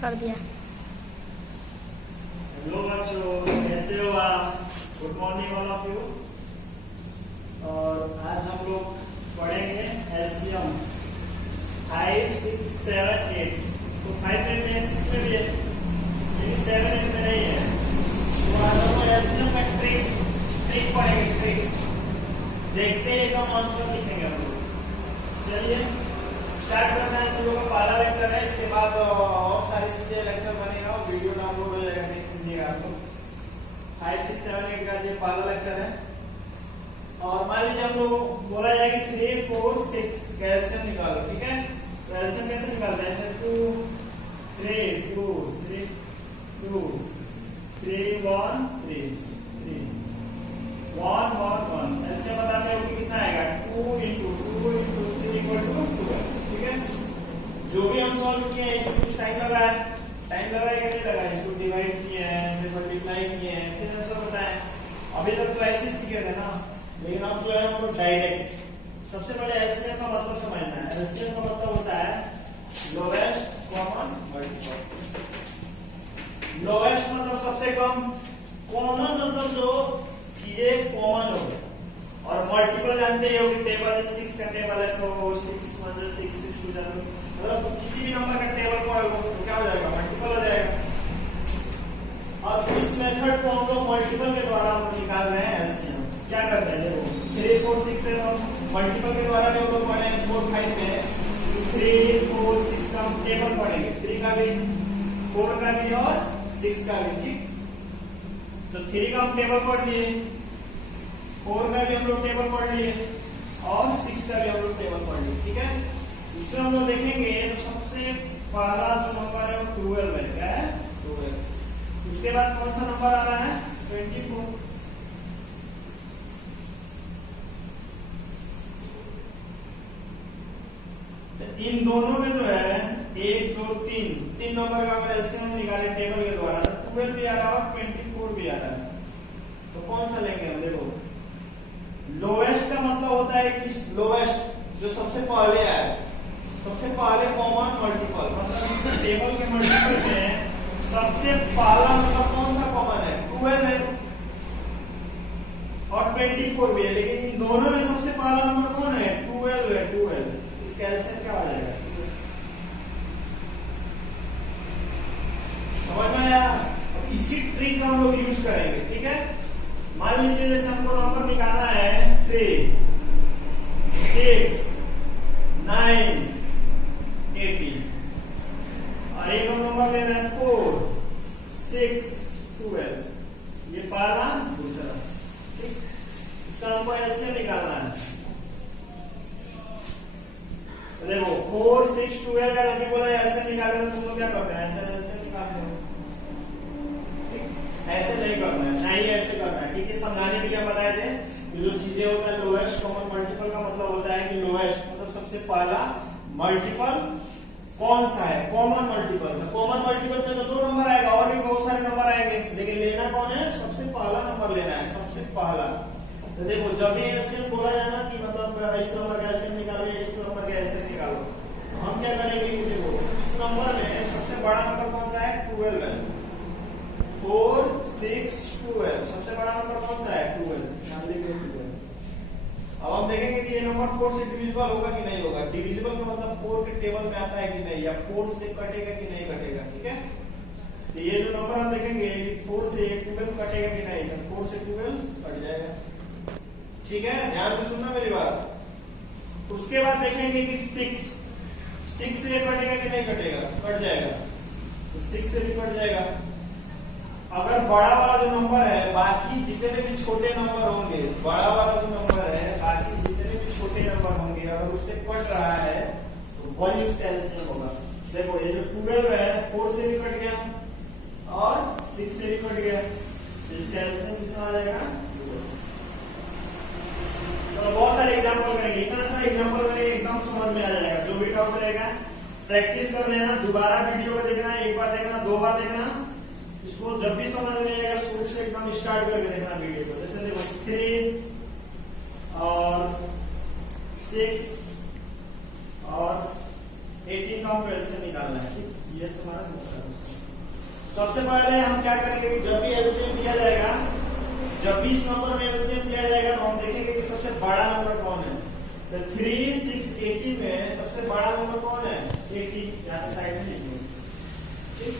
कर दिया। हेलो बच्चों, कैसे हो आप? Good morning all of you. और आज हम लोग पढ़ेंगे एलसीएम 5, 6, 7, 8। तो 5 में भी है, 6 में भी है, लेकिन 7, 8 में नहीं है। तो आज हम लोग एलसीएम का ट्रिक पढ़ेंगे। ट्रिक देखते ही एकदम आंसर लिखेंगे हम लोग। चलिए स्टार्ट करना है। तुम लोगों का पहला लेक्चर है, इसके बाद और सारी चीजें लेक्चर बनेगा, वीडियो डाउनलोड हो जाएगा, देख लीजिएगा आप लोग। 5, 6, 7, 8 का ये पहला लेक्चर है। और मान लीजिए हम लोग बोला जाए कि 3, 4, 6 कैल्शियम निकालो, ठीक है? तो कैल्शियम कैसे निकालते हैं? ऐसे 2, 3, 2, 3, 2, 3, 1, 3, 3, 1, 1, 1। कैल्शियम बताते हो कि कितना आएगा? 2 into 2 into 3 equal to 12, ठीक है? जो भी हम सॉल्व किए हैं इसमें कुछ टाइम लगा है, टाइम लगा है कि नहीं लगा है? इसको डिवाइड किए हैं, फिर मल्टीप्लाई किए हैं, फिर आंसर बताएं। अभी तक तो ऐसे ही सीखे थे ना, लेकिन अब जो है हम लोग डायरेक्ट सबसे पहले एलसीएम का मतलब समझना है। एलसीएम का मतलब होता है लोएस्ट कॉमन मल्टीपल। लोएस्ट मतलब सबसे कम, कॉमन मतलब जो चीजें कॉमन हो, और मल्टीपल जानते हो कि टेबल 6 का टेबल है तो 6 1 6 6 2 मतलब किसी भी नंबर का टेबल पढ़ो तो क्या हो जाएगा? मल्टीपल हो जाएगा। अब इस मेथड को हम लोग मल्टीपल के द्वारा हम निकाल रहे हैं एलसीएम। क्या करते हैं? देखो 3, 4, 6 है तो मल्टीपल के द्वारा जो लोग पढ़े 4, 5 में 3, 4, 6 का हम टेबल पढ़ेंगे। 3 का भी, 4 का भी और 6 का भी, ठीक? तो 3 का हम टेबल पढ़ लिए, 4 का भी हम लोग टेबल पढ़ लिए और 6 का भी हम लोग टेबल पढ़ लिए, ठीक है? इसमें हम लोग देखेंगे तो सबसे पहला जो नंबर है वो 12 है। क्या है? 12। उसके बाद कौन सा नंबर आ रहा है? 24। तो इन दोनों में जो है 1, 2, 3 नंबर का अगर एलसीएम निकाले टेबल के द्वारा तो 12 भी आ रहा है और 24 भी आ रहा है। तो कौन सा लेंगे हम? देखो लोएस्ट का मतलब होता है कि लोएस्ट जो सबसे पहले आए, सबसे पहले कॉमन मल्टीपल, मतलब टेबल के मल्टीपल में सबसे पहला मतलब कौन सा कॉमन है? 12 है और 24 भी है, लेकिन इन दोनों में सबसे पहला नंबर कौन है? 12 है। 12 इसका एलसीएम क्या आ जाएगा? समझ में आया? इसी ट्रिक का हम लोग यूज करेंगे, ठीक है? मान लीजिए जैसे हमको नंबर निकालना है 3, 6, 9, 18 और एक हम नंबर ले रहे हैं 4, 6, 12। ये पहला, दूसरा, ठीक? इसका हमको एलसीएम निकालना है। देखो 4, 6, 12 का जब भी बोला एलसीएम निकालना तो तुम लोग क्या करते हैं? ऐसे एलसीएम निकालते हो, ऐसे नहीं करना है, नहीं ऐसे करना है, ठीक है? समझाने के लिए बताए थे कि जो चीजें होता है लोएस्ट कॉमन मल्टीपल का मतलब होता है कि लोएस्ट मतलब सबसे पहला मल्टीपल कौन सा है? Common multiple. तो कॉमन मल्टीपल में तो 2 नंबर आएगा, और भी बहुत सारे नंबर आएंगे, लेकिन लेना कौन है? सबसे पहला नंबर लेना है, सबसे पहला। तो देखो जब भी एलसीएम बोला जाए ना कि मतलब इस नंबर का एलसीएम निकालो, इस नंबर का एलसीएम निकालो, तो हम क्या करेंगे? देखो इस नंबर में सबसे बड़ा नंबर कौन सा है? 12 है। 4, 6, 12 सबसे बड़ा नंबर कौन सा है? 12। अब हम देखेंगे कि ये नंबर 4 से डिविजिबल होगा कि नहीं होगा। डिविजिबल का मतलब 4 के टेबल में आता है कि नहीं, या 4 से कटेगा कि नहीं कटेगा, ठीक है? तो ये जो नंबर हम देखेंगे कि 4 से 12 कटेगा कि नहीं, तो 4 से 12 कट जाएगा, ठीक है? ध्यान से सुनना मेरी बात। उसके बाद देखेंगे कि 6 से कटेगा कि नहीं कटेगा, कट जाएगा, तो 6 से भी कट जाएगा। अगर बड़ा वाला जो नंबर है, बाकी जितने भी छोटे नंबर होंगे, बड़ा वाला जो नंबर है बाकी जितने भी छोटे नंबर होंगे, अगर उससे कट रहा है तो वही उसका एलसीएम होगा। देखो ये जो 12 है 4 से भी कट गया और 6 से भी कट गया, तो इसका एलसीएम कितना आ जाएगा? तो बहुत सारे एग्जाम्पल करेंगे, इतना सारे एग्जाम्पल करेंगे, एकदम समझ में आ जाएगा। जो भी डाउट रहेगा प्रैक्टिस कर लेना, दोबारा वीडियो को देखना, एक बार देखना, 2 बार देखना। इसको जब भी समझ में आएगा शुरू से एकदम स्टार्ट करके देखना वीडियो को। जैसे देखो 3 और 6 और 18 का हमको एलसीएम निकालना है, ठीक? ये तुम्हारा सबसे पहले हम क्या करेंगे कि जब भी एलसीएम दिया जाएगा, जब भी इस नंबर में एलसीएम दिया जाएगा तो हम देखेंगे कि सबसे बड़ा नंबर कौन है। तो 3, 6, 80 में सबसे बड़ा नंबर कौन है? 80, यहाँ पे साइड में लिखेंगे। ठीक,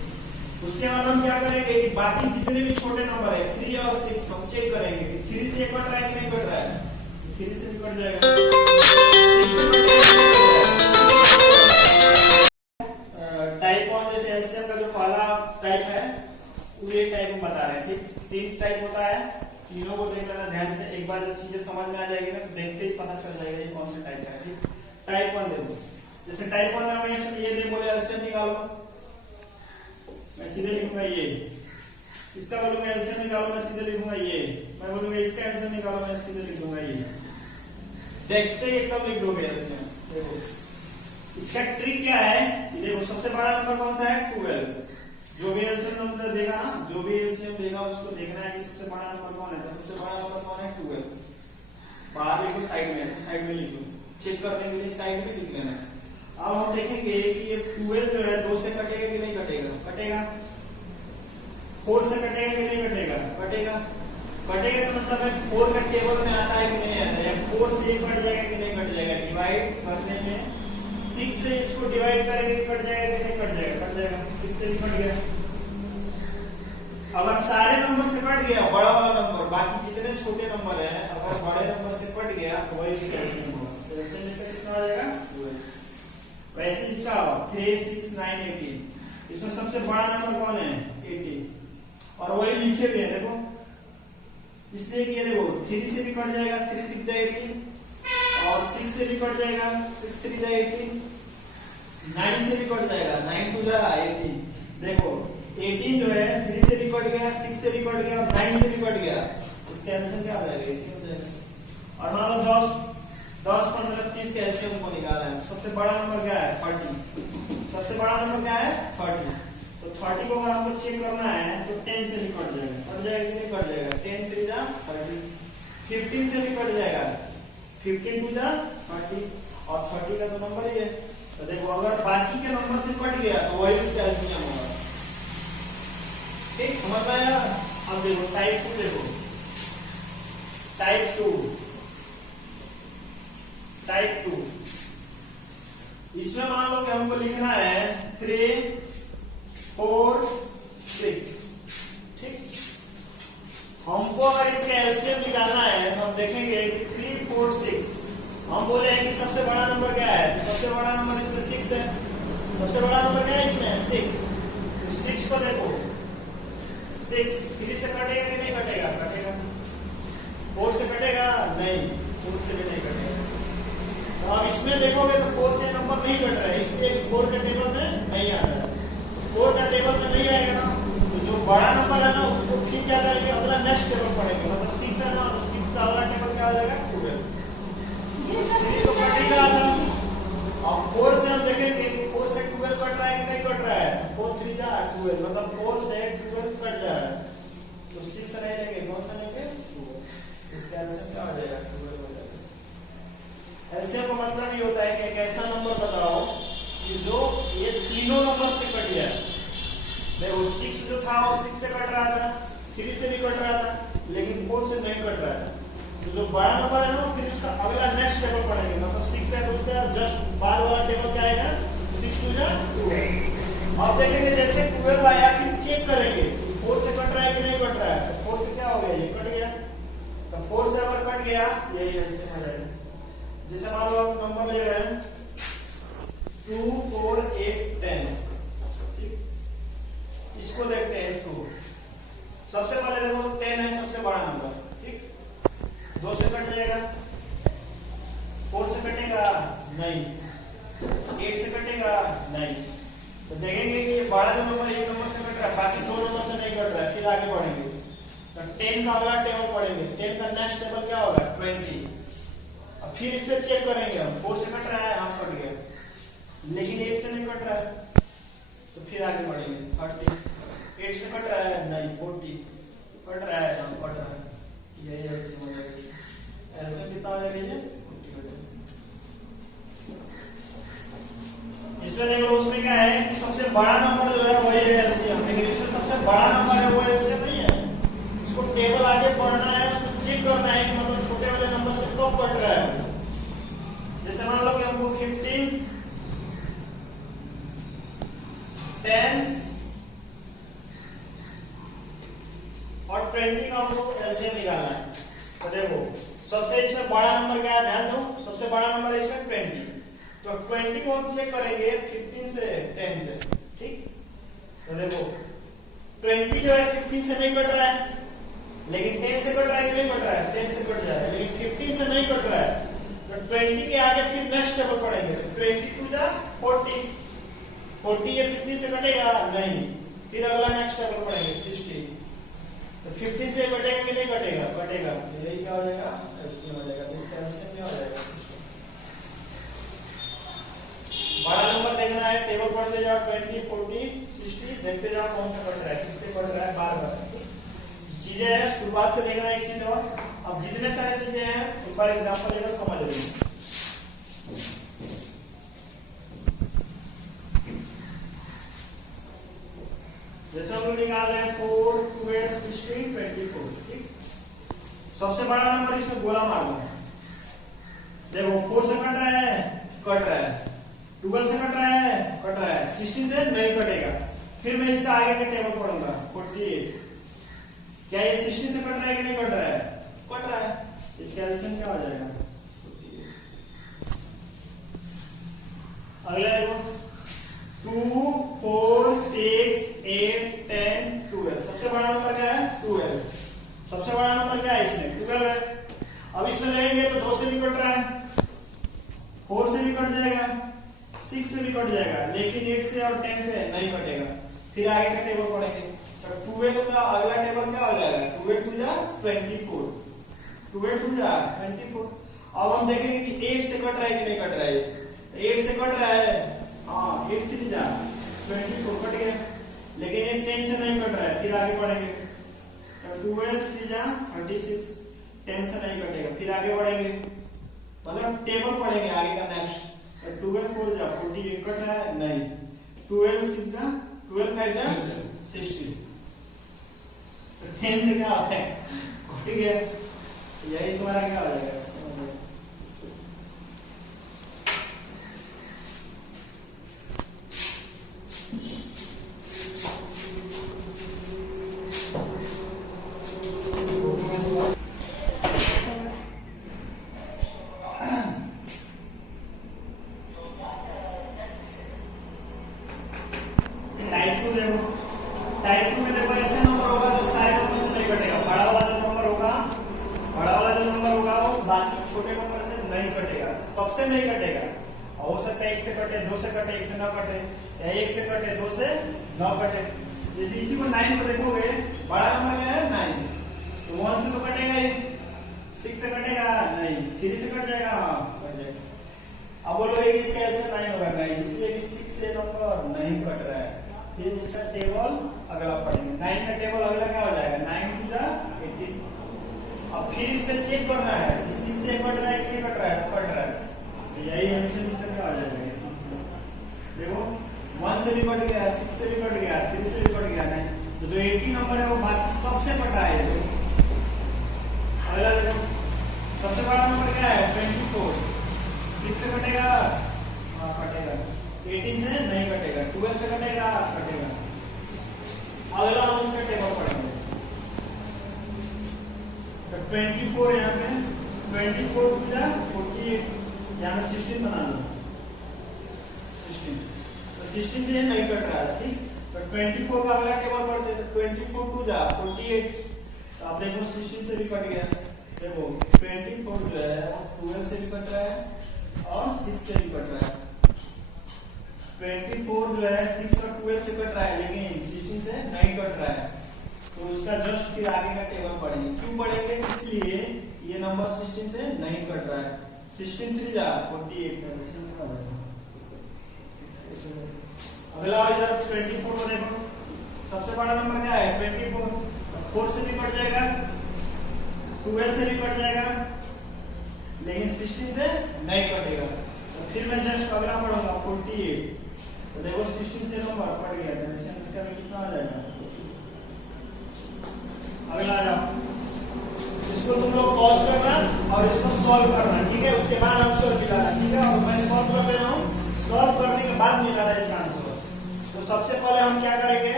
उसके बाद हम क्या करेंगे कि बाकी जितने भी छोटे नंबर है 3 और 6 हम चेक करेंगे कि 3 से कट रहा है कि नहीं कट रहा है। 3 से भी कट जाएगा, 6 से कट जाएगा। टाइप वन जैसे एलसीएम का जो पहला टाइप है वो ये टाइप हम बता रहे हैं। ठीक, 3 टाइप होता है, तीनों को देख लेना ध्यान से। एक बार जब चीजें समझ में आ जाएगी ना तो देखते ही पता चल जाएगा ये कौन सा टाइप है। ठीक, टाइप वन देखो, जैसे टाइप वन में हमें ये नहीं बोले एलसीएम निकालो, मैं सीधे लिखूंगा ये। इसका बोलूंगा एलसीएम निकालो, मैं सीधे लिखूंगा ये। मैं बोलूंगा इसका एलसीएम निकालो, मैं सीधे लिखूंगा ये। देखते ही एकदम लिख दोगे एलसीएम। देखो इसका ट्रिक क्या है, देखो सबसे बड़ा नंबर कौन सा है? 12। जो भी एलसीएम नंबर देगा ना, जो भी एलसीएम देगा उसको देखना है कि सबसे बड़ा नंबर कौन है। तो सबसे बड़ा नंबर कौन है? 12। बाहर लिखो, साइड में लिखो, चेक करने के लिए साइड में लिख लेना है। अब हम देखेंगे कि ये 12 जो है 2 से कटेगा कि नहीं कटेगा? कटेगा। 4 से कटेगा कि नहीं कटेगा? कटेगा। कटेगा का मतलब है 4 का टेबल में आता है कि नहीं आता है। 4 से कट जाएगा कि नहीं कट जाएगा? डिवाइड करने में 6 से इसको डिवाइड करेंगे कट जाएगा कि नहीं कट जाएगा? कट जाएगा। 6 से भी कट गया। अगर सारे नंबर से कट गया बड़ा वाला नंबर, बाकी जितने छोटे नंबर है अगर बड़े नंबर से कट गया तो वही इसका एलसीएम होगा। तो एलसीएम इसका कितना आ जाएगा? 12। वैसे इसका 3, 6, 9, 18, इसमें सबसे बड़ा नंबर कौन है? 80। और वही लिखे भी है देखो, इसलिए कि ये देखो 3 से भी कट जाएगा, 3 6 जाएगा 18, और 6 से भी कट जाएगा, 6 3 जाएगा 18, 9 से भी कट जाएगा, 9 2 जाएगा 18। देखो 18 जो है 3 से भी कट गया, 6 से भी कट गया, 9 से भी कट गया, इसका एलसीएम क्या हो जाएगा? 80 हो जाएगा। और मान लो 10, 15, 30 के एलसीएम को निकाला है। सबसे बड़ा नंबर क्या है? 30। सबसे बड़ा नंबर क्या है? 30। तो 30 को अगर हमको चेक करना है तो 10 से भी कट जाएगा। कट जाएगा कि नहीं कट जाएगा? 10 3 जा 30। 15 से भी कट जाएगा, 15 2 जा 30, और 30 का तो नंबर ही है। तो देखो अगर बाकी के नंबर से कट गया तो वही उसका एलसीएम होगा। ठीक, समझ में आया? अब देखो टाइप 2 देखो, टाइप 2, टाइप 2। इसमें मान लो कि हमको लिखना है 3 4 6। ठीक, हमको अगर इसका एलसीएम निकालना है तो हम देखेंगे कि 3 4 6, हम बोले हैं कि सबसे बड़ा नंबर क्या है? तो सबसे बड़ा नंबर इसमें 6 है। सबसे बड़ा नंबर क्या है इसमें? 6। तो 6 को देखो, 6 3 से कटेगा कि नहीं कटेगा? कटेगा। 4 से कटेगा? नहीं, 4 से भी नहीं कटेगा। तो अब इसमें देखोगे तो 4 से नंबर नहीं कट रहा है, इसलिए 4 के टेबल में नहीं आ रहा है। 4 का टेबल में नहीं आएगा ना, तो जो बड़ा नंबर है ना उसको फिर क्या करेंगे? अगला नेक्स्ट टेबल पढ़ेंगे। मतलब 6 है ना, तो 6 का अगला टेबल क्या आ जाएगा? 12। 3 तो कटेगा था। अब 4 से हम देखेंगे 4 से 12 कट रहा है कि नहीं कट रहा है? 4 3 जा 12, मतलब 4 से 12 कट जा रहा है। तो 6 नहीं लेंगे, कौन सा लेंगे? 12। इसका एलसीएम क्या हो जाएगा? 12 हो जाएगा। एलसीएम का मतलब ये होता है कि एक ऐसा नंबर बताओ कि जो ये तीनों नंबर से कट गया। देखो 6 जो था वो 6 से कट रहा था, 3 से भी कट रहा था, लेकिन 4 से नहीं कट रहा था। तो जो बड़ा नंबर है ना फिर उसका अगला नेक्स्ट टेबल पढ़ेंगे। मतलब 6 है तो उसका जस्ट बार वाला टेबल क्या आएगा? 6 2 जा 12। अब देखेंगे जैसे 12 आया फिर चेक करेंगे 4 से कट रहा है कि नहीं कट रहा है। तो 4 से क्या हो गया? ये कट गया। तो 4 से अगर कट गया यही एलसीएम आ जाएगा। जैसे मान लो आप नंबर ले रहे हैं 2 4 8 10। ठीक, इसको देखते हैं। इसको सबसे पहले देखो 10 है सबसे बड़ा नंबर। ठीक, 2 से कट जाएगा, 4 से कटेगा नहीं, 8 से कटेगा नहीं। तो देखेंगे कि बड़ा जो नंबर एक नंबर से कट रहा है, बाकी 2 नंबर से नहीं कट रहा है। फिर आगे बढ़ेंगे तो 10 का अगला टेबल पढ़ेंगे। 10 का नेक्स्ट टेबल क्या होगा? 20। अब फिर इस पे चेक करेंगे हम 4 से कट रहा है, हम कट गया, लेकिन 8 से नहीं कट रहा है। तो फिर आगे बढ़ेंगे 30। 8 से कट रहा है नहीं, 40 कट रहा है, हम कट रहा है, यही एलसीएम हो जाएगा। एलसीएम कितना हो जाएगा? ये 40 हो जाएगा। इसमें देखो उसमें क्या है कि सबसे बड़ा नंबर जो है वही है एलसीएम, लेकिन इसमें सबसे बड़ा नंबर है वो एलसीएम नहीं है। इसको टेबल आगे पढ़ना है, उसको चेक करना है कि मतलब छोटे वाले नंबर से कब कट रहा है। जैसे मान लो कि हमको 15, 10 और 20 का हमको एलसीएम निकालना है। तो देखो सबसे इसमें बड़ा नंबर क्या है, ध्यान दो, सबसे बड़ा नंबर है इसमें 20। तो 20 को हम चेक करेंगे 15 से 10 से, ठीक। तो देखो 20 जो है 15 से नहीं कट रहा है, लेकिन 10 से कट रहा है कि नहीं कट रहा है, 10 से कट जा रहा है, लेकिन 15 से नहीं कट रहा है। तो 20 के आगे फिर नेक्स्ट टेबल पढ़ेंगे। 22 जा 40, 40 ये 15 से कटेगा नहीं, फिर अगला नेक्स्ट टेबल पढ़ेंगे 60। तो 15 से कटेगा कि नहीं कटेगा, कटेगा। यही क्या हो जाएगा, एलसीएम हो जाएगा। इसका एलसीएम क्या हो जाएगा, बड़ा नंबर देखना है, टेबल पढ़ते जाओ 20, 40, 60, देखते जाओ कौन सा कट रहा है, किससे कट रहा है, बार बार चीजें हैं। शुरुआत से देखना है एक चीज, और अब जितने सारे चीजें हैं एक बार एग्जांपल लेकर समझ लेंगे। जैसे हम लोग निकाल रहे हैं 4, 12, 16, 24, ठीक। सबसे बड़ा नंबर इसमें गोला मार दो। देखो 4 से कट रहा है, कट रहा है, 12 से कट रहा है, कट रहा है, 16 से नहीं कटेगा। फिर मैं इसका आगे का टेबल पढ़ूंगा 48। क्या ये 16 से कट रहा है कि नहीं कट रहा है, कट रहा है। इसका एलसीएम क्या हो जाएगा, 48। अगला देखो 2, 4, 6, 8, 10, 12। सबसे बड़ा नंबर क्या है, 12। सबसे बड़ा नंबर क्या है इसमें, 12 है। अब इसमें लेंगे तो 2 से भी कट रहा है, 4 से भी कट जाएगा, 6 से भी कट जाएगा, लेकिन 8 से और 10 से नहीं कटेगा। फिर आगे का टेबल पढ़ेंगे। तो 12 का अगला टेबल क्या हो जाएगा, 12 2 जा 24, 12 2 जा 24। अब हम देखेंगे कि 8 से कट रहा है कि नहीं कट रहा है। 8 से कट रहा है, हाँ 8 से जा 24 कट गया, लेकिन ये 10 से नहीं कट रहा है। फिर आगे बढ़ेंगे तो 12 3 जा 36, 10 से नहीं कटेगा। फिर आगे बढ़ेंगे, मतलब टेबल पढ़ेंगे आगे का नेक्स्ट। 12 4 जा 48 कट रहा है नहीं, 12 6 जा 12 5 जा 60। तो 10 से क्या होता है, कट गया। यही तुम्हारा क्या हो जाएगा, टाइप 2 में देखो ऐसे नंबर होगा जो सारे नंबर से नहीं कटेगा। बड़ा वाला जो नंबर होगा, वो बाकी छोटे नंबर से नहीं कटेगा, सबसे नहीं कटेगा। हो सकता है 1 से कटे, 2 से कटे, 1 से न कटे, या 1 से कटे 2 से न कटे। जैसे इसी को 9 को देखोगे, बड़ा नंबर क्या है 9, तो 1 से तो कटेगा ही, 6 से कटेगा नहीं, 3 से कट जाएगा, कट जाएगा। अब बोलोगे इसका ऐसे 9 होगा नहीं, इसलिए 6 से नंबर नहीं कट रहा है। फिर इसका टेबल अगला पढ़ेंगे। 9 का टेबल अगला क्या हो जाएगा, 9 2 जा 18। अब फिर इसमें चेक करना है कि 6 से कट रहा है कि नहीं कट रहा है, कट रहा है। तो यही आंसर इसका क्या हो जाएगा, देखो 1 से भी कट गया, 6 से भी कट गया, 3 से भी कट गया नहीं, तो जो 80 नंबर है वो बाकी सबसे कट रहा है। अगला देखो, सबसे बड़ा नंबर क्या है 24, 6 से कटेगा, हाँ कटेगा, 18 से नहीं कटेगा, 12 से कटेगा, कटेगा। अगला हम इसका टेबल पढ़ेंगे। तो 24 यहाँ पे 24 2 जा 48, यहाँ पे 16 बना लो, 16। तो 16 से नहीं कट रहा है, ठीक। तो 24 का अगला टेबल पढ़ते हैं। 24 2 जा 48, तो आप देखो 16 से भी कट गया। देखो 24 जो है 12 से भी कट रहा है और 6 से भी कट रहा है। 24 जो है 6 और 12 से कट रहा है, लेकिन 16 से नहीं कट रहा है। तो उसका जस्ट फिर आगे का टेबल पढ़ेंगे। क्यों पढ़ेंगे, इसलिए ये नंबर 16 से नहीं कट रहा है। 16 3 जा 48। अगला इधर 24 को देखो, सबसे बड़ा नंबर क्या है 24। 4 से भी कट जाएगा, 12 से भी कट जाएगा, लेकिन 16 से नहीं कटेगा। तो फिर मैं जस्ट अगला पढ़ूंगा 48। तो देखो 16 से नंबर कट गया, एलसीएम इसका भी कितना आ जाएगा। अगला आ जाओ, इसको तुम लोग पॉज करना और इसको सॉल्व करना, ठीक है। उसके बाद आंसर निकालना, ठीक है। और मैं सॉल्व कर रहा हूँ, सॉल्व करने के बाद निकालना इसका आंसर। तो सबसे पहले हम क्या करेंगे,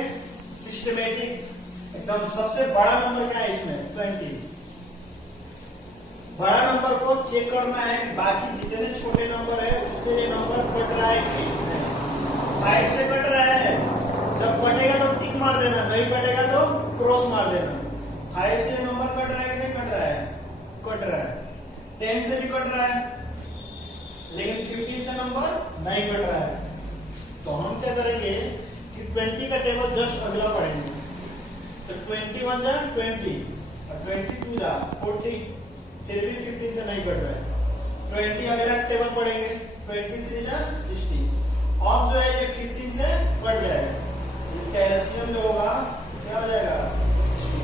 सिस्टमेटिक एकदम सबसे बड़ा नंबर क्या है इसमें 20। बड़ा नंबर को चेक करना है कि बाकी जितने छोटे नंबर है उससे ये नंबर कट रहा है कि नहीं। 5 से कट रहा है, जब कटेगा तो टिक मार देना, नहीं कटेगा तो क्रॉस मार देना। 5 से नंबर कट रहा है कि नहीं कट रहा है, कट रहा है। 10 से भी कट रहा है, लेकिन 15 से नंबर नहीं कट रहा है। तो हम क्या करेंगे कि 20 का टेबल जस्ट अगला पढ़ेंगे। तो 21 जा 20 और 22 जा 40, फिर भी 15 से नहीं कट रहा है। 20 अगला टेबल पढ़ेंगे, 23 जा 60। अब जो है ये 15 से कट जाएगा, इसका एलसीएम जो होगा क्या हो जाएगा 60।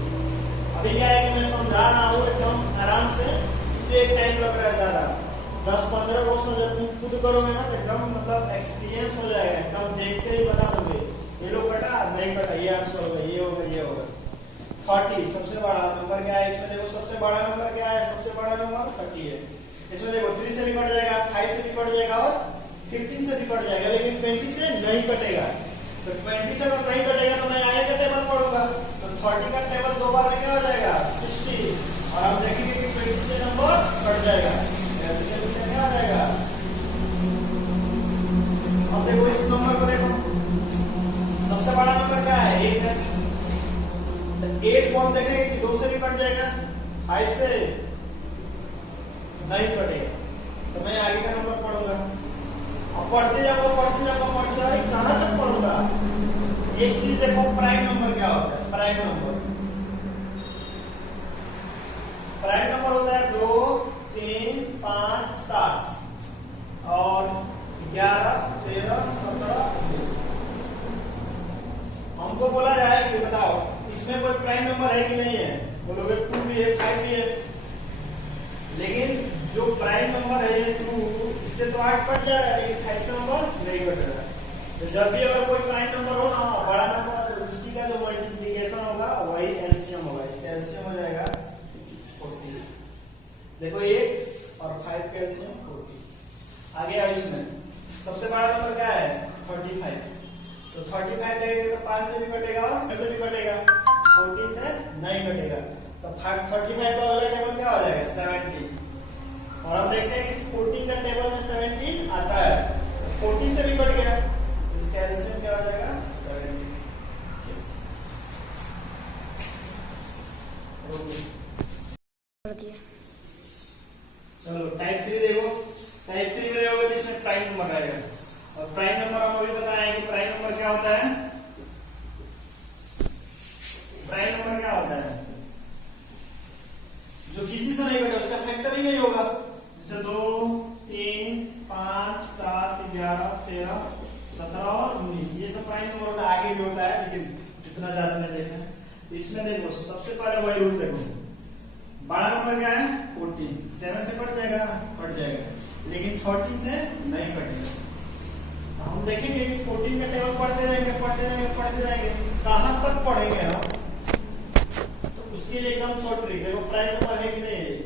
अभी क्या है कि मैं समझा रहा हूँ एकदम आराम से, इससे टाइम लग रहा है ज्यादा। 10-15 क्वेश्चन जब तुम खुद करोगे ना तो एकदम मतलब एक्सपीरियंस हो जाएगा, एकदम देखते ही बता दोगे ये लोग कटा नहीं कटा, ये आंसर होगा, ये होगा, ये होगा। 30 सबसे बड़ा नंबर क्या है इसमें, देखो सबसे बड़ा नंबर क्या है, सबसे बड़ा नंबर 30 है। इसमें देखो 3 से भी कट जाएगा, 5 से भी कट जाएगा और 15 से भी कट जाएगा, लेकिन 20 से नहीं कटेगा। तो 20 से अगर नहीं कटेगा तो मैं आगे का टेबल पढ़ूंगा, तो 30 का टेबल दो बार में क्या हो जाएगा 60, और हम देखेंगे कि 20 से नंबर कट जाएगा, क्या आ जाएगा। अब देखो इस नंबर को देखो, सबसे बड़ा नंबर क्या है 8 है। तो 8 को हम देखेंगे कि 2 से भी कट जाएगा, 5 से नहीं कटेगा, तो मैं आगे का नंबर पढ़ूंगा। अब पढ़ते जाओ पढ़ते जाओ पढ़ते जाओ, कहां तक पढ़ूंगा। एक चीज देखो, प्राइम नंबर क्या होता है। प्राइम नंबर होता है 2, 3, 5, 7 और 11, 13, 17, 19। हमको बोला जाए कि बताओ इसमें कोई प्राइम नंबर है कि नहीं है, बोलोगे 2 भी है, 5 भी है, लेकिन जो प्राइम नंबर है ये 2, इससे तो 8 कट जा रहा है, लेकिन 5 से नंबर नहीं कट रहा है। तो जब भी अगर कोई प्राइम नंबर हो ना बड़ा नंबर, तो उसी का जो मल्टीप्लिकेशन होगा वही एलसीएम होगा। इसका एलसीएम हो जाएगा 40। देखो 8 और 5 का एलसीएम 40। आगे आओ, इसमें सबसे बड़ा नंबर क्या है 35। तो 35 लेंगे तो 5 से भी कटेगा और 6 से भी कटेगा, 14 से नहीं कटेगा। तो 35 का अगला टेबल क्या हो जाएगा 70। और हम देखते हैं कि 14 का टेबल में 17 आता है, तो 14 से भी कट गया, इसका एलसीएम क्या हो जाएगा 70। चलो टाइप 3 देखो। टाइप 3 में देखोगे तो इसमें प्राइम नंबर आएगा, और प्राइम नंबर हम अभी बताएं कि प्राइम नंबर क्या होता है। प्राइम नंबर क्या होता है, जो किसी से नहीं कटे, उसका फैक्टर ही नहीं होगा। जैसे 2, 3, 5, 7, 11, 13, 17 और 19, ये सब प्राइम नंबर होता है। आगे भी होता है, लेकिन जितना ज्यादा नहीं देखना है। इसमें देखो सबसे पहले वही रूल देखो, बड़ा नंबर क्या है 14, 7 से कट जाएगा, लेकिन 13 से नहीं कटेगा। हम देखेंगे कि 14 का टेबल पढ़ते जाएंगे, कहां तक पढ़ेंगे हम, तो उसके लिए एकदम शॉर्ट ट्रिक देखो, प्राइम नंबर है कि नहीं है।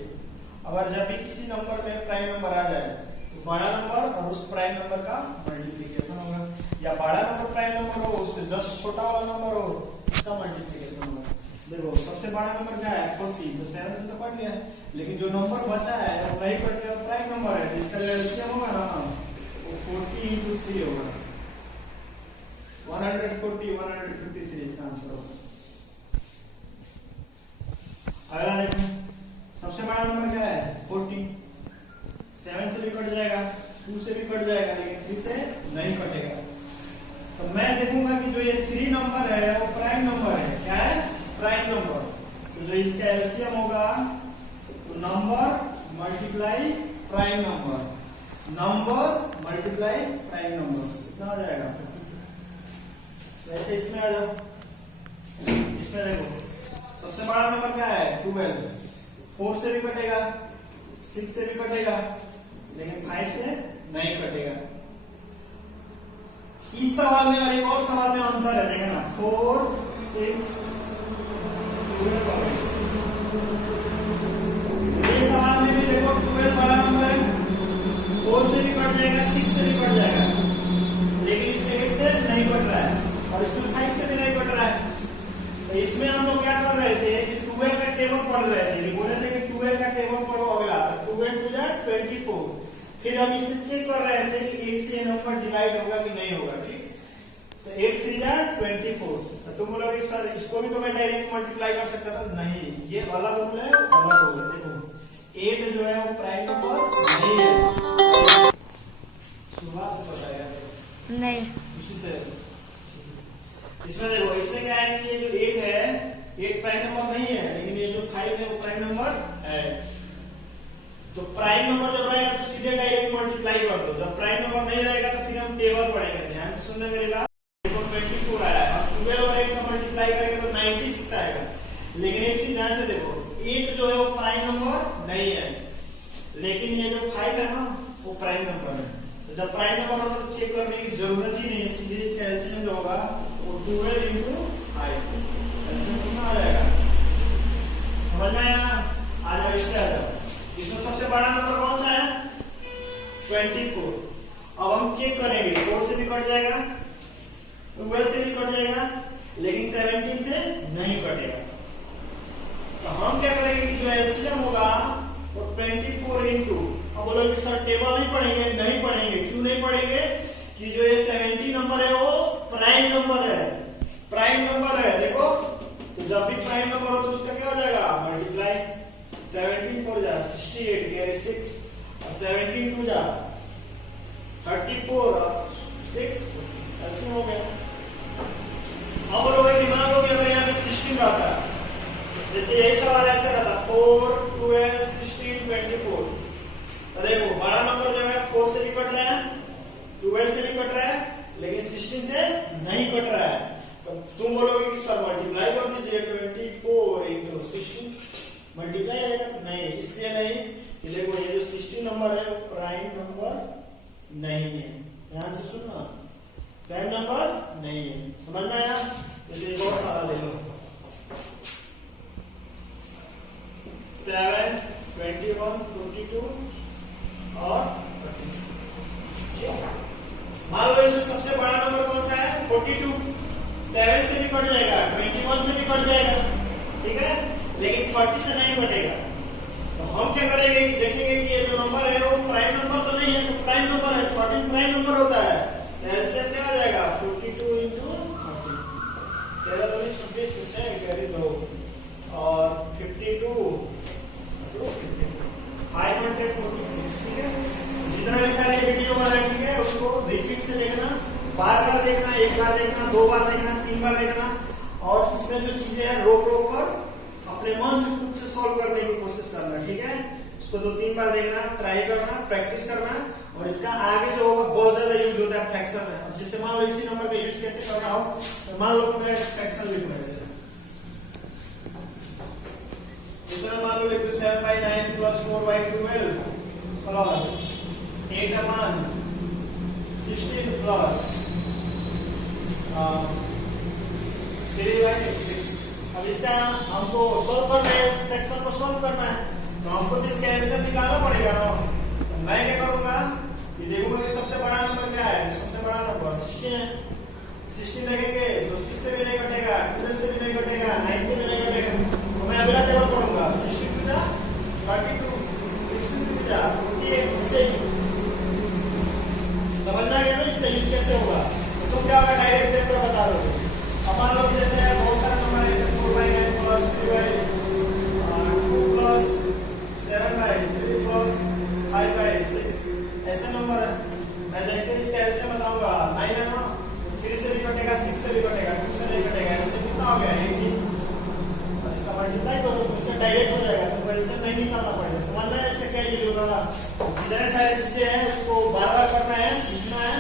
अगर जब भी किसी नंबर में प्राइम नंबर आ जाए तो बड़ा नंबर और उस प्राइम नंबर का मल्टीप्लिकेशन होगा, या बड़ा नंबर प्राइम नंबर हो उससे जस्ट छोटा वाला नंबर हो उसका मल्टीप्लिकेशन होगा। देखो सबसे बड़ा नंबर क्या है 40, तो 7 से तो कट गया, लेकिन जो नंबर बचा है वो नहीं कट गया, प्राइम नंबर है, जिसका एलसीएम होगा ना वो 40 × 3 होगा, 140, 153 इसका आंसर होगा। अगला देखो, सबसे बड़ा नंबर क्या है 40, 7 से भी कट जाएगा, 2 से भी कट जाएगा, लेकिन 3 से नहीं कटेगा। तो मैं देखूंगा कि जो ये 3 नंबर है वो प्राइम नंबर है। क्या है प्राइम नंबर। तो जो इसका एलसीएम होगा तो number multiply prime number, number multiply prime number, कितना हो जाएगा। वैसे इसमें आ जाओ, इसमें देखो सबसे बड़ा नंबर क्या है 12, 4 से भी कटेगा, 6 से भी कटेगा, लेकिन 5 से नहीं कटेगा। इस सवाल में और एक और सवाल में अंतर है, देखना 4 6 12। ये सवाल में भी देखो 12 बड़ा नंबर है, 4 से भी कट जाएगा, 6 से भी कट जाएगा, लेकिन इसमें 8 से नहीं कट रहा है और इसमें 5 से भी नहीं कट रहा है। तो इसमें हम लोग क्या कर रहे थे कि 12 का टेबल पढ़ रहे थे, बोले थे कि 12 का टेबल पढ़ो अगला, 12 2 जा 24। फिर हम इसे चेक कर रहे थे कि 8 से ये नंबर डिवाइड होगा कि नहीं होगा, ठीक। तो 8 3 जा 24। तो तुम बोलोगे सर इसको भी तो मैं डायरेक्ट मल्टीप्लाई कर सकता था, नहीं, ये अलग रूल है, अलग रूल है। देखो 8 जो है वो प्राइम नंबर नहीं है, सुबह से बताया नहीं, उसी से। इसमें देखो, इसमें क्या है कि ये जो 8 है 8 प्राइम नंबर नहीं है, लेकिन ये जो 5 है वो प्राइम नंबर है। तो प्राइम नंबर जब रहेगा तो सीधे डायरेक्ट मल्टीप्लाई कर दो, जब प्राइम नंबर नहीं रहेगा तो फिर हम टेबल पढ़ेंगे। ध्यान से सुनना मेरी बात। देखो 24 आया, अब 12 और 8 का मल्टीप्लाई करेंगे तो 96 आएगा। लेकिन एक चीज ध्यान से देखो, 8 जो है वो प्राइम नंबर नहीं है, लेकिन ये जो 5 है ना वो प्राइम नंबर है। तो जब प्राइम नंबर होगा तो चेक करने की जरूरत ही नहीं है, सीधे इसका एलसीएम जो होगा वो 12 into 5 एलसीएम कितना आ जाएगा, समझ में आया? आ जाओ, इससे आ जाओ। इसमें सबसे बड़ा नंबर कौन सा है? 24। अब हम चेक करेंगे, 4 से भी कट जाएगा, 12 से भी कट जाएगा, लेकिन 17 से नहीं कटेगा। तो हम क्या करेंगे कि जो एलसीएम होगा वो 24 इंटू, अब बोलोगे सर टेबल नहीं पढ़ेंगे, नहीं पढ़ेंगे। क्यों नहीं पढ़ेंगे? कि जो ये 70 नंबर है वो प्राइम नंबर है, प्राइम नंबर है। देखो, तो जब भी प्राइम नंबर हो तो उसका क्या हो जाएगा, मल्टीप्लाई। 17 4 जा 68 कैरी 6 और 17 2 जा 34 और 6 ऐसे हो गया। अब बोलोगे कि मान लो कि अगर यहाँ पे 16 रहता, जैसे यही सवाल ऐसे रहता 4 12 16 24। तो देखो बड़ा नंबर जो है 4 से भी कट रहा है, 12 से भी कट रहा है, लेकिन 16 से नहीं कट रहा है। तो तुम बोलोगे कि सर मल्टीप्लाई कर दीजिए 24 into 16, मल्टीप्लाई आएगा? नहीं, इसलिए नहीं कि देखो ये जो 16 नंबर है वो प्राइम नंबर नहीं है। ध्यान से सुनना, प्राइम नंबर नहीं है, समझ में आया? इसलिए बहुत सारा ले लो, 7 21 22 और 30। मान लो इसमें सबसे बड़ा नंबर कौन सा है? 42। 7 से भी कट जाएगा, 21 से भी कट जाएगा, ठीक है, लेकिन 30 से नहीं कटेगा। तो हम क्या करेंगे कि देखेंगे कि ये जो नंबर है वो प्राइम नंबर तो नहीं है, तो प्राइम नंबर है, 13 प्राइम नंबर होता है, तो एलसीएम क्या आ जाएगा 42 into 30, 13 दूनी 26 से कैरी 2 और 52 to 546, ठीक है। जितना भी सारे वीडियो बनाएंगे उसको रिपीट से देखना, बार बार देखना, एक बार देखना, 2 बार देखना, 3 बार देखना, और इसमें जो चीजें हैं रोक रोक कर अपने मन से खुद से सॉल्व करने की कोशिश करना, ठीक है। इसको 2-3 बार देखना, ट्राई करना, प्रैक्टिस करना, और इसका आगे जो होगा बहुत ज्यादा यूज होता है फ्रैक्शन में। और जिससे मान लो इसी नंबर का यूज कैसे करना हो, तो मान लो मैं फ्रैक्शन लिखूं ऐसे, इसमें मान लो लिख दो 7/9 + 4/12 प्लस 8/16 प्लस 3/6। अब इसका हमको सोल्व करना है, इस फ्रैक्शन को सोल्व करना है, तो हमको तो इसका एलसीएम निकालना पड़ेगा ना। तो मैं क्या करूंगा कि देखूंगा कि सबसे बड़ा नंबर क्या है, सबसे बड़ा नंबर 16 है। 16 देखेंगे तो 6 से भी नहीं कटेगा, 12 से भी नहीं कटेगा, 9 से भी नहीं कटेगा, तो मैं अगला टेबल पढ़ूंगा 16 2 जा 32, 16 2 जा 48, ऐसे ही। समझना है ना इसका यूज कैसे होगा? तो तुम क्या होगा डायरेक्ट देखकर बता दोगे। अब मान लो जैसे बहुत सारे नंबर है, 4/9 प्लस 3/2 प्लस 7/3 प्लस 5/6, ऐसे नंबर है। मैं देखते ही इसका एलसीएम बताऊंगा, 9 है ना, 3 से भी कटेगा, 6 से भी कटेगा, 2 से नहीं कटेगा, एलसीएम कितना हो गया 18। और इसका मल्टीप्लाई करो तो इससे डायरेक्ट हो जाएगा, तुमको एलसीएम नहीं निकालना पड़ेगा। समझ में इससे क्या यूज होगा? जितने सारी चीजें हैं उसको बार बार करना है, सीखना है,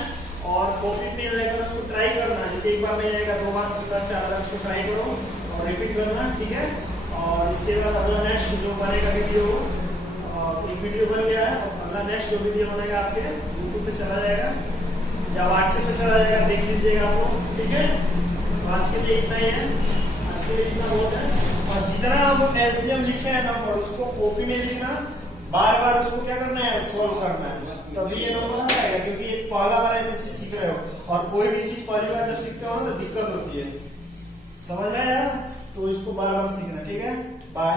और कॉपी पेन लेकर उसको ट्राई करना। जैसे एक बार नहीं आएगा, 2 बार 3 बार 4 बार उसको ट्राई करो और रिपीट करना, ठीक है। और इसके बाद अगला नेक्स्ट जो बनेगा वीडियो, एक वीडियो बन गया है, अगला नेक्स्ट जो वीडियो बनेगा आपके YouTube पे चला जाएगा। या व्हाट्सएप पे चला जाएगा, देख लीजिएगा आपको। ठीक है, तो आज के लिए इतना ही है, आज के लिए इतना बहुत है। और जितना हम एलसीएम लिखे हैं नंबर उसको कॉपी में लिखना, बार बार उसको क्या करना है, सोल्व करना है, तभी ये नंबर आ जाएगा। क्योंकि ये पहला बार ऐसी चीज सीख रहे हो और कोई भी चीज पहली बार जब सीखते हो ना तो दिक्कत होती है, समझ रहे हैं यार? तो इसको बार बार सीखना। ठीक है, बाय।